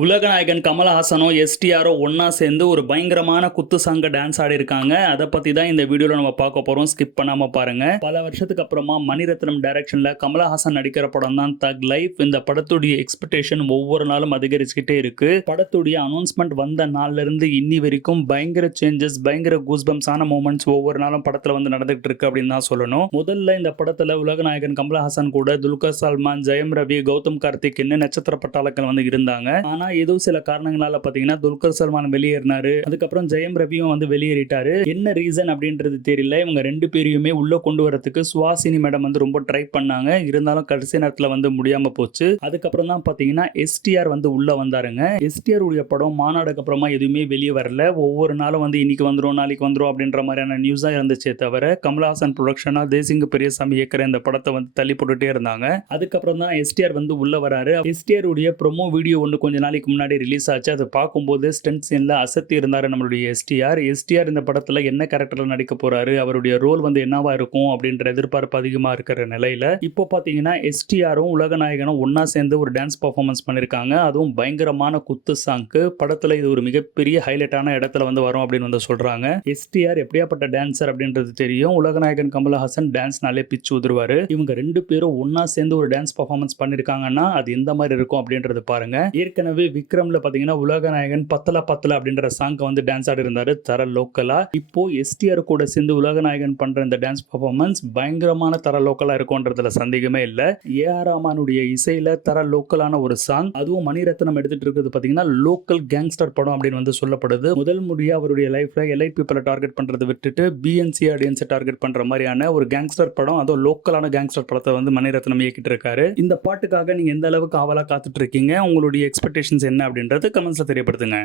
உலகநாயகன் கமலஹாசனும் எஸ்டிஆரும் ஒன்றா சேர்ந்து ஒரு பயங்கரமான குத்து சாங்க டான்ஸ் ஆடி இருக்காங்க. அதை பற்றி தான் இந்த வீடியோவில் நம்ம பார்க்க போகிறோம். ஸ்கிப் பண்ணாமல் பாருங்கள். பல வருஷத்துக்கு அப்புறமா மணிரத்னம் டைரக்ஷனில் கமலஹாசன் நடிக்கிற படம் தான் தக் லைஃப். இந்த படத்துடைய எக்ஸ்பெக்டேஷன் ஒவ்வொரு நாளும் அதிகரிச்சுக்கிட்டே இருக்கு. படத்துடைய அனௌன்ஸ்மெண்ட் வந்த நாள்லேருந்து இன்னி வரைக்கும் பயங்கர சேஞ்சஸ், பயங்கர கூஸ்பம்ஸான மூமெண்ட்ஸ் ஒவ்வொரு நாளும் படத்தில் வந்து நடந்துகிட்டு இருக்கு அப்படின்னு தான் சொல்லணும். முதல்ல இந்த படத்தில் உலகநாயகன் கமலஹாசன் கூட துல்கர் சல்மான், ஜெயம் ரவி, கௌதம் கார்த்திக் இன்னும் நட்சத்திர பட்டாளங்கள் வந்து இருந்தாங்க. ஏதோ சில காரணங்களால பாத்தீங்கன்னா துல்கர் சல்மான் வெளியேறினாரு. அதுக்கப்புறம் ஜெயம் ரவியும் வந்து வெளியேறிட்டாரு. என்ன ரீசன் அப்படின்றது தெரியல. இவங்க ரெண்டு பேரையுமே உள்ள கொண்டு வரதுக்கு சுவாசினி மேடம் வந்து ரொம்ப ட்ரை பண்ணாங்க. இருந்தாலும் கடைசி நேரத்துல வந்து முடியாம போச்சு. அதுக்கப்புறம் தான் பாத்தீங்கன்னா எஸ்டிஆர் வந்து உள்ள வந்தாருங்க. எஸ்டிஆர் உடைய படம் மாநாடுக்கு அப்புறமா எதுவுமே வெளியே வரல. ஒவ்வொரு நாளும் வந்து இன்னைக்கு வந்துரும், நாளைக்கு வந்துரும் அப்படின்ற மாதிரியான நியூஸா இருந்துச்சே தவிர கமலஹாசன் ப்ரொடக்ஷனா தேசிங்க பெரியசாமி இயக்கிற இந்த படத்தை வந்து தள்ளி போட்டுட்டே இருந்தாங்க. அதுக்கப்புறம் தான் எஸ்டிஆர் வந்து உள்ள வராரு. எஸ்டிஆர் உடைய ப்ரோமோ வீடியோ ஒன்று கொஞ்ச நாளைக்கு முன்னாடி ரிலீஸ் ஆச்சு. அதை பார்க்கும்போது ஸ்டன்ட் சீன்ல அசத்தி இருந்தாரு நம்மளுடைய எஸ்டிஆர் இந்த படத்துல என்ன கேரக்டர்ல நடிக்க போறாரு, அவருடைய ரோல் வந்து என்னவா இருக்கும் அப்படின்ற எதிர்பார்ப்பு அதிகமா இருக்கிற நிலையில இப்போ பாத்தீங்கன்னா எஸ்டிஆரும் உலகநாயகனும் ஒன்னா சேர்ந்து ஒரு டான்ஸ் பர்ஃபார்மன்ஸ் பண்ணிருக்காங்க. அதுவும் பயங்கரமான குத்து சாங்கு. படத்துல இது ஒரு மிகப்பெரிய ஹைலைட்டான இடத்துல வந்து வரும் அப்படின்னு வந்து சொல்றாங்க. எஸ்டிஆர் எப்படியாப்பட்ட டான்சர் அப்படின்றது தெரியும். உலகநாயகன் கமலஹாசன் டான்ஸ்னாலே பிச்சு உதிருவாரு. இவங்க ரெண்டு பேரும் ஒன்னா சேர்ந்து ஒரு டான்ஸ் பர்ஃபார்மன்ஸ் பண்ணிருக்காங்கன்னா அது எந்த மாதிரி இருக்கும் அப்படின்றது பாருங்க. ஏற்கனவே விக்ரம்ல பாத்தீங்கன்னா உலகநாயகன் பத்தல பத்தல அப்படின்ற சாங் வந்து டான்ஸ் ஆடி இருந்தாரு தர லோக்கலா. இப்போ எஸ்டிஆர் கூட சேர்ந்து உலகநாயகன் பண்ற இந்த டான்ஸ் பர்ஃபார்மன்ஸ் பயங்கரமான தர லோக்கலா இருக்கும்ன்றதுல சந்தேகமே இல்ல. ஏஆர் ரஹ்மானுடைய இசையில தர லோக்கலான ஒரு சாங். அதுவும் மணிரத்னம் எடுத்துட்டு இருக்கிறது பாத்தீங்கன்னா லோக்கல் கேங்ஸ்டர் படம் அப்படின்னு வந்து சொல்லப்படுது. முதல் முறையா அவருடைய லைஃப்ல எலைட் பீப்பிளை டார்கெட் பண்றதை விட்டுட்டு பிஎன்சி ஆடியன்ஸை டார்கெட் பண்ற மாதிரியான ஒரு கேங்ஸ்டர் படம், அதுவும் லோக்கலான கேங்ஸ்டர் படத்தை வந்து மணிரத்னம் இயக்கிட்டு இருக்காரு. இந்த பாட்டுக்காக நீங்க எந்த அளவுக்கு ஆவலா காத்துட்டு இருக்கீங்க, உங்களுடைய எக்ஸ்பெக்டேஷன்ஸ் என்ன அப்படின்றது கமெண்ட்ஸ்ல தெரியப்படுத்துங்க.